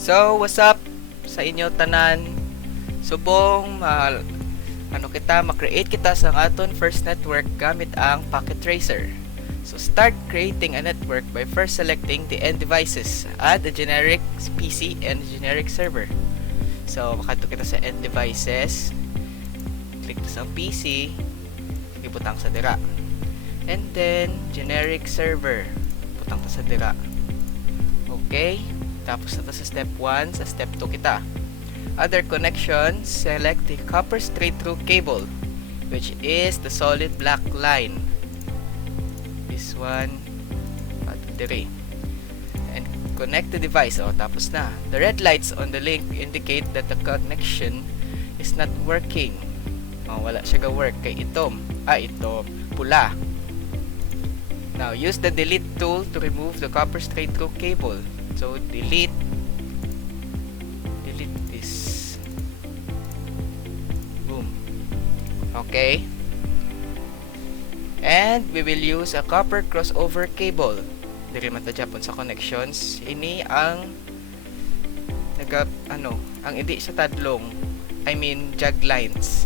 So, what's up sa inyo tanan? Subong ma-create kita sa aton first network gamit ang packet tracer. So, start creating a network by first selecting the end devices. Add a generic PC and a generic server. So, makato kita sa end devices. Click sa PC. Ibutang sa dira. And then, generic server. Butang ta sa dira. Okay. Tapos na sa step 1, sa step 2 kita. Other connections, select the copper straight through cable, which is the solid black line. This one, at dire. And connect the device. O, tapos na. The red lights on the link indicate that the connection is not working. O, wala siya ga-work. Kay ito, pula. Now, use the delete tool to remove the copper straight through cable. So, delete this. Boom. Okay. And we will use a copper crossover cable. Diri man ta Japon sa connections. Ini ang ang hindi sa tadlong. I mean, jug lines.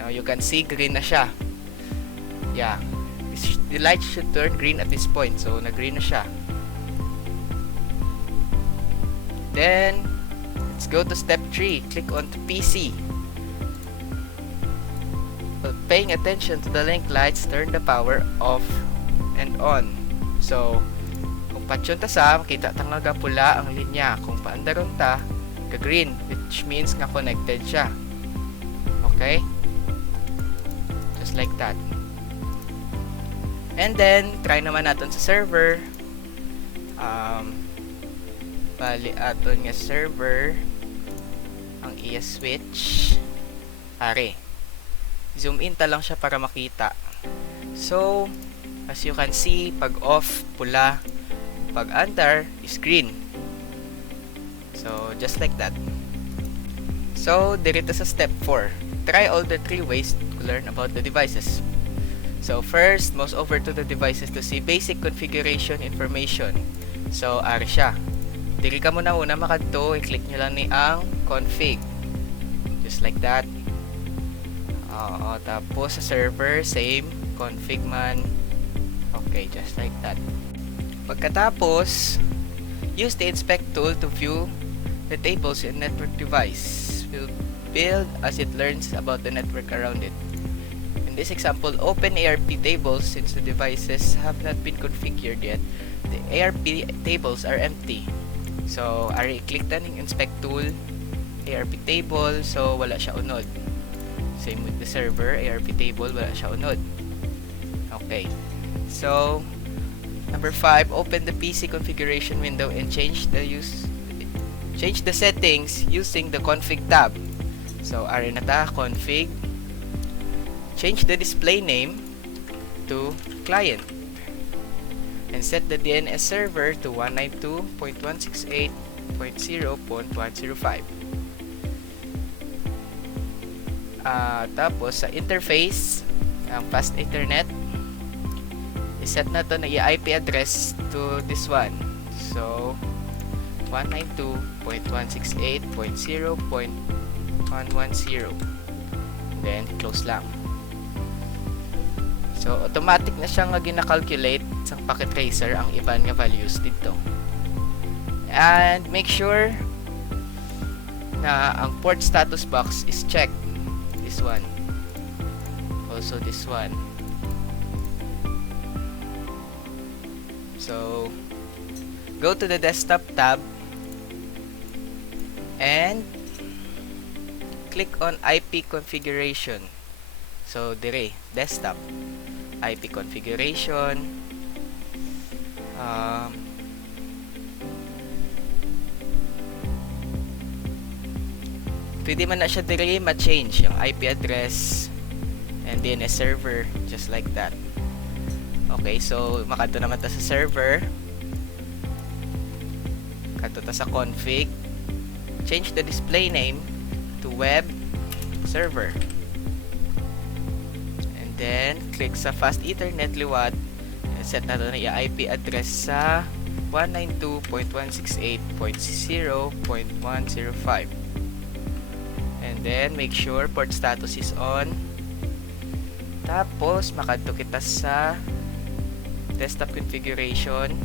Now you can see green na siya. Yeah. The light should turn green at this point. So, na-green na siya. Then, let's go to step 3. Click on the PC. Paying attention to the link lights, turn the power off and on. So, kung patyon ta sa, makita ta nga pula ang linya. Kung paandaron ta, ka-green, which means nga connected siya. Okay? Just like that. And then, try naman natin sa server. Bali aton nga server ang iya switch. Are. Zoom in ta lang siya para makita. So, as you can see, pag off, pula. Pag under, is green. So, just like that. So, dirito sa step 4. Try all the 3 ways to learn about the devices. So, first, mouse over to the devices to see basic configuration information. So, are siya. Dili ka muna makadto, i-click nyo lang ni ang config. Just like that. Tapos sa server, same, config man. Okay, just like that. Pagkatapos, use the inspect tool to view the tables in network device. Will build as it learns about the network around it. In this example, open ARP tables since the devices have not been configured yet. The ARP tables are empty. So, click na ng inspect tool, ARP table, so wala siya unod. Same with the server, ARP table, wala siya unod. Okay. So, number 5, open the PC configuration window and change the settings using the config tab. So, na ta, config. Change the display name to client. And set the DNS server to 192.168.0.105. Tapos sa interface, ang fast internet, iset na to na IP address to this one. So, 192.168.0.110. Then, close lang. So, automatic na siya nga gina-calculate sa packet tracer ang iban nga values dito. And make sure na ang port status box is checked. This one. Also this one. So, go to the desktop tab and click on IP configuration. So, dire, desktop. IP configuration. Pwede man na siya dire ma-change yung IP address and DNS server, just like that. Okay, so makato naman ta sa server. Kato ta sa config. Change the display name to web server. Then, click sa fast ethernet liwat and set na doon yung IP address sa 192.168.0.105. And then make sure port status is on. Tapos makadto kita sa desktop configuration.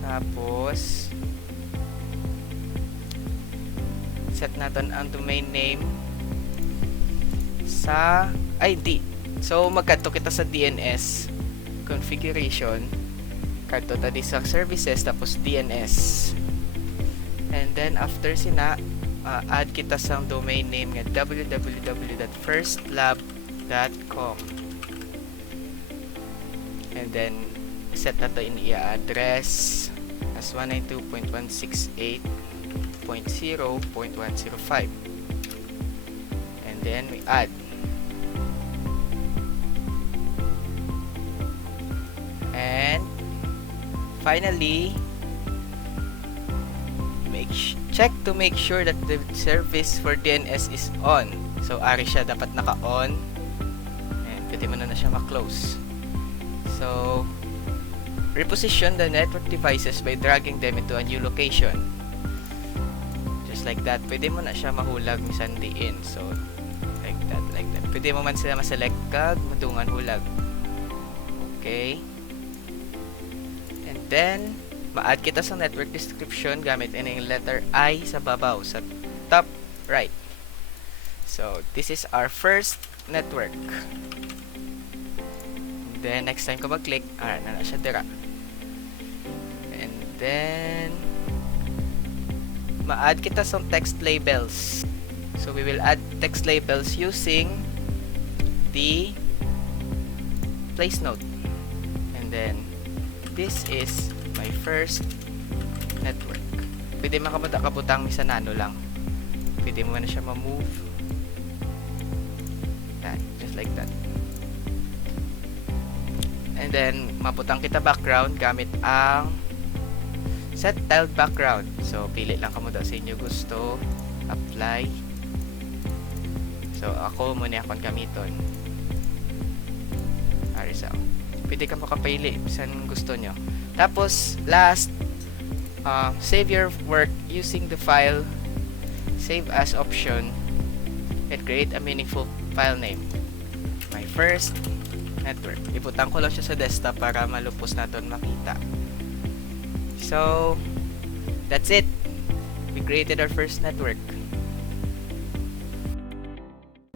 Tapos set natin ang domain name sa ID. So magkadto kita sa DNS configuration, kadto ta di sa services, tapos DNS, and then after sina add kita sa domain name nga www.firstlab.com, and then set nato in i-address as 192.168.0.105, and then we add. And finally, check to make sure that the service for DNS is on. So ari siya dapat naka-on, and pwede mo na siya ma-close. So reposition the network devices by dragging them into a new location. Just like that. Pwede mo na siya mahulag misan diin. So like that, like that. Pwede mo man sila ma-select kag madungan hulag. Okay. And then ma-add kita sa network description gamit ini letter I sa babaw sa top right. So this is our first network. Then next time ko mag-click, na siya dira. And then ma-add kita sa text labels. So we will add text labels using the place note. And then this is my first network. Pwede makabuta-kabutang misan ano lang. Pwede mo na siya ma-move. That, just like that. And then maputang kita background gamit ang set tiled background. So pili lang kamo daw sa inyo gusto, apply. So ako muna akong gamiton. Arisaw. Pwede ka makapili bisan gusto nyo. Tapos last, save your work using the file save as option and create a meaningful file name. My first network. Ibutang ko lang siya sa desktop para malupos natin makita. So that's it. We created our first network.